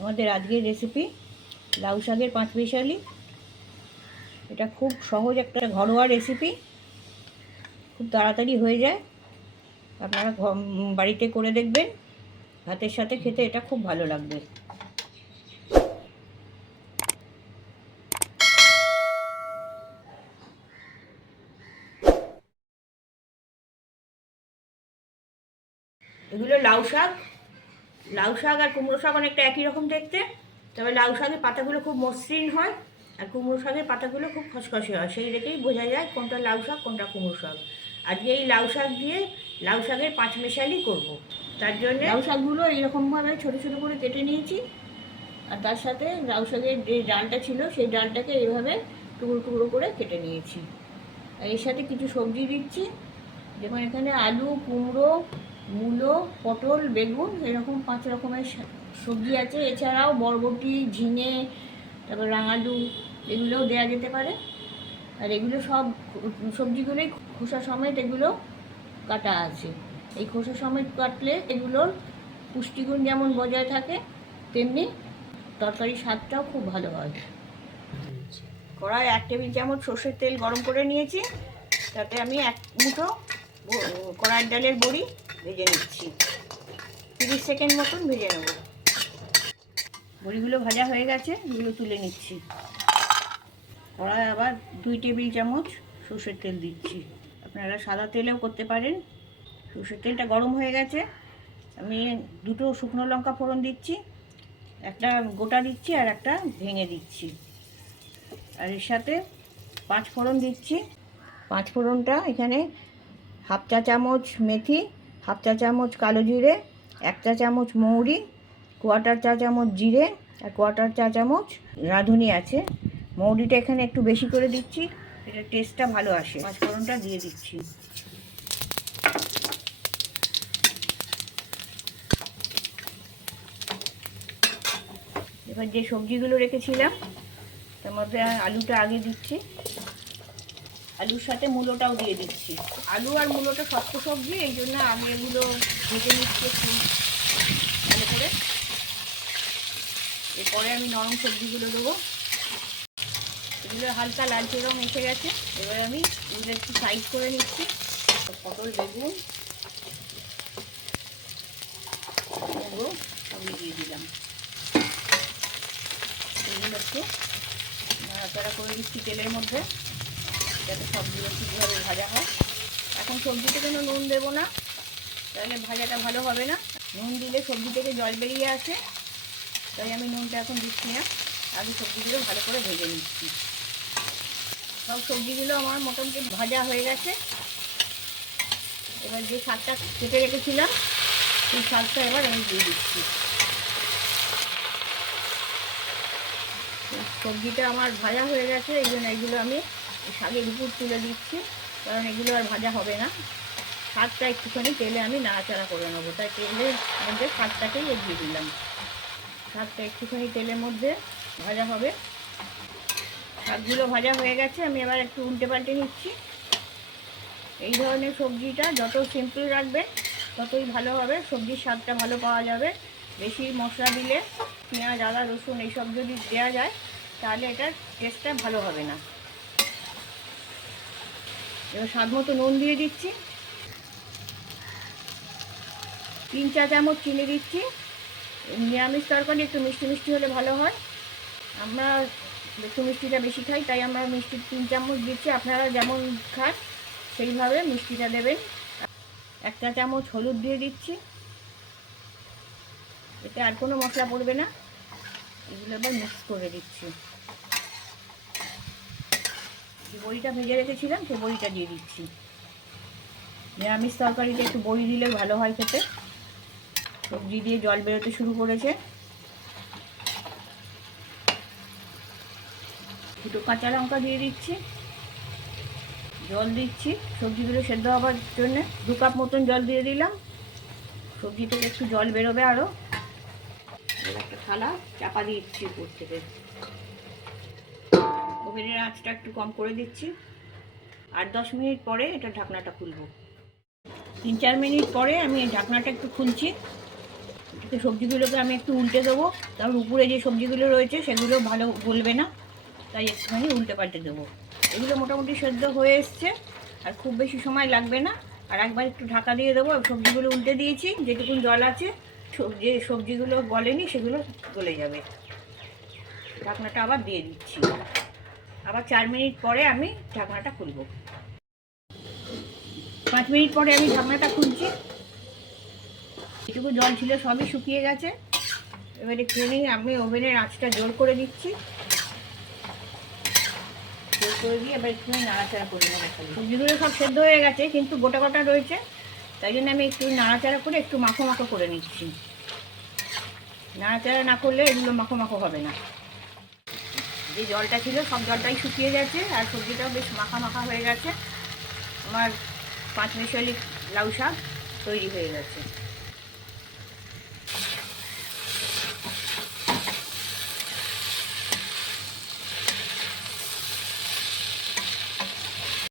আমাদের আজকের রেসিপি লাউ শাকের পাঁচ মিশালি এটা খুব সহজ একটা ঘরোয়া রেসিপি খুব তাড়াতাড়ি হয়ে যায়। আপনারা বাড়িতে করে দেখবেন। ভাতের সাথে খেতে এটা খুব ভালো লাগবে। এগুলো লাউ শাক লাউ শাক আর কুমড়ো শাক অনেকটা একই রকম দেখতে। তবে লাউ শাকের পাতাগুলো খুব মসৃণ হয় আর কুমড়ো শাকের পাতাগুলো খুব খসখসে হয়। সেই দেখেই বোঝা যায় কোনটা লাউ শাক, কোনটা কুমড়ো শাক। আজকে এই লাউ শাক দিয়ে লাউ শাকের পাঁচ মেশালি করব। তার জন্য লাউ শাকগুলো এইরকমভাবে ছোটো ছোটো করে কেটে নিয়েছি। আর তার সাথে লাউ শাকের যে ডালটা ছিল, সেই ডালটাকে এইভাবে টুকরো টুকরো করে কেটে নিয়েছি। আর এর সাথে কিছু সবজি দিচ্ছি। যেমন এখানে আলু, কুমড়ো মূলো, পটল, বেগুন, এরকম পাঁচ রকমের সবজি আছে। এছাড়াও বরবটি, ঝিঙে, তারপর রাঙালু, এগুলোও দেওয়া যেতে পারে। আর এগুলো সব সবজিগুলোই খোসা সমেত এগুলো কাটা আছে। এই খোসা সমেত কাটলে এগুলোর পুষ্টিগুণ যেমন বজায় থাকে, তেমনি তরকারির স্বাদটাও খুব ভালো হয়। কড়াই এক টেবিল চামচ সর্ষের তেল গরম করে নিয়েছি। তাতে আমি এক মুঠো কড়াইয়ের ডালের বড়ি ভেজে নিচ্ছি। তিরিশ সেকেন্ড মতন ভেজে নেব। বড়িগুলো ভাজা হয়ে গেছে, এগুলো তুলে নিচ্ছি। কড়াই আবার দুই টেবিল চামচ সর্ষের তেল দিচ্ছি। আপনারা সাদা তেলেও করতে পারেন। সর্ষের তেলটা গরম হয়ে গেছে। আমি দুটো শুকনো লঙ্কা ফোড়ন দিচ্ছি, একটা গোটা দিচ্ছি আর একটা ভেঙে দিচ্ছি। আর এর সাথে পাঁচ ফোড়ন দিচ্ছি। পাঁচ ফোড়নটা এখানে হাফ চা চামচ মেথি হাফ চা চামচ কালো জিরে, এক চা চামচ মৌরি, কোয়াটার চা চামচ জিরে আর কোয়াটার চা চামচ রাঁধুনি আছে। মৌরিটা এখানে একটু বেশি করে দিচ্ছি, এটা টেস্টটা ভালো আসে। পাঁচ ফোড়নটা দিয়ে দিচ্ছি। এবার যে সবজিগুলো রেখেছিলাম, তার মধ্যে আলুটা আগে দিচ্ছি। আলুর সাথে মূলোটাও দিয়ে দিচ্ছি। আলু আর মূলোটা শক্ত সবজি, এই জন্য আমি এগুলো ভেজে নিচ্ছি ভালো করে। এরপরে আমি নরম সবজিগুলো দেবো। এগুলো হালকা লালচে রং এসে গেছে। এবার আমি এগুলো একটু সাইড করে নিচ্ছি। পটল, বেগুন সবই দিয়ে দিলাম। এগুলো একটু নাড়াচাড়া করে দিচ্ছি তেলের মধ্যে। যাতে সবজিগুলো ঠিকভাবে ভাজা হয়। এখন সবজিতে কোনো নুন দেবো না, তাহলে ভাজাটা ভালো হবে না। নুন দিলে সবজি থেকে জল বেরিয়ে আসে, তাই আমি নুনটা এখন দিচ্ছি না। আগে সবজিগুলো ভালো করে ভেজে নিচ্ছি। সব সবজিগুলো আমার মোটামুটি ভাজা হয়ে গেছে। এবার যে শাকটা কেটে রেখেছিলাম, সেই শাকটা এবার আমি দিয়ে দিচ্ছি। সবজিটা আমার ভাজা হয়ে গেছে, এই জন্য এগুলো আমি শাকের উপর তুলে দিচ্ছি, কারণ এগুলো আর ভাজা হবে না। শাকটা একটুখানি তেলে আমি নাড়াচাড়া করে নেব। তাই তেলের মধ্যে শাকটাকেই এগিয়ে দিলাম। শাকটা একটুখানি তেলের মধ্যে ভাজা হবে। শাকগুলো ভাজা হয়ে গেছে, আমি এবার একটু উল্টে পাল্টে নিচ্ছি। এই ধরনের সবজিটা যত সিম্পল রাখবেন ততই ভালো হবে। সবজির স্বাদটা ভালো পাওয়া যাবে। বেশি মশলা দিলে, পেঁয়াজ, আদা, রসুন, এইসব যদি দেওয়া যায়, তাহলে এটার টেস্টটা ভালো হবে না। এবার স্বাদ মতো নুন দিয়ে দিচ্ছি। তিন চা চামচ চিনি দিচ্ছি। নিরামিষ তরকারি একটু মিষ্টি মিষ্টি হলে ভালো হয়। আমরা একটু মিষ্টিটা বেশি খাই, তাই আমরা মিষ্টি তিন চামচ দিচ্ছি। আপনারা যেমন খান, সেইভাবে মিষ্টিটা দেবেন। এক চা চামচ হলুদ দিয়ে দিচ্ছি। এতে আর কোনো মশলা পড়বে না। এগুলো এবার মিক্স করে দিচ্ছি। যে বড়িটা ভেজে রেখেছিলাম, সেই বড়িটা দিয়ে দিচ্ছি। নিরামিষ তরকারিতে একটু বড়ি দিলে ভালো হয় খেতে। সবজি দিয়ে জল বেরোতে শুরু করেছে। দুটো কাঁচা লঙ্কা দিয়ে দিচ্ছি। জল দিচ্ছি। সবজিগুলো সেদ্ধ হওয়ার জন্য দু কাপ মতন জল দিয়ে দিলাম। সবজি থেকে একটু জল বেরোবে আরও একটা থালা চাপা দিচ্ছি উপর থেকে। ওভেনের আঁচটা একটু কম করে দিচ্ছি। আর দশ মিনিট পরে এটা ঢাকনাটা খুলবো। তিন চার মিনিট পরে আমি ঢাকনাটা একটু খুলছি। সবজিগুলোকে আমি একটু উল্টে দেবো। কারণ উপরে যে সবজিগুলো রয়েছে, সেগুলো ভালো গলবে না। তাই একটুখানি উল্টে পাল্টে দেবো। এগুলো মোটামুটি সেদ্ধ হয়ে এসছে। আর খুব বেশি সময় লাগবে না। আর একবার একটু ঢাকা দিয়ে দেবো। সবজিগুলো উল্টে দিয়েছি। যেটুকুন জল আছে যে সবজিগুলো গলেনি, সেগুলো গলে যাবে। ঢাকনাটা আবার দিয়ে দিচ্ছি। আবার চার মিনিট পরে আমি ঢাকনাটা খুলবো। পাঁচ মিনিট পরে আমি ঢাকনাটা খুলছি। এটুকু জল ছিল, সবই শুকিয়ে গেছে। এবারে একটুখানি আমি ওভেনের আঁচটা জোর করে দিচ্ছি। জোর করে দিয়ে এবার একটুখানি নাড়াচাড়া করে নেব সবজিগুলো সব সেদ্ধ হয়ে গেছে, কিন্তু গোটা গোটা রয়েছে। তাই জন্য আমি একটু নাড়াচাড়া করে একটু মাখো মাখো করে নিচ্ছি। নাড়াচাড়া না করলে এগুলো মাখো মাখো হবে না। যে জলটা ছিল, সব জলটাই শুকিয়ে গেছে আর সবজিটাও বেশ মাখা মাখা হয়ে গেছে। আমার পাঁচ মিশালি লাউ শাক তৈরি হয়ে গেছে।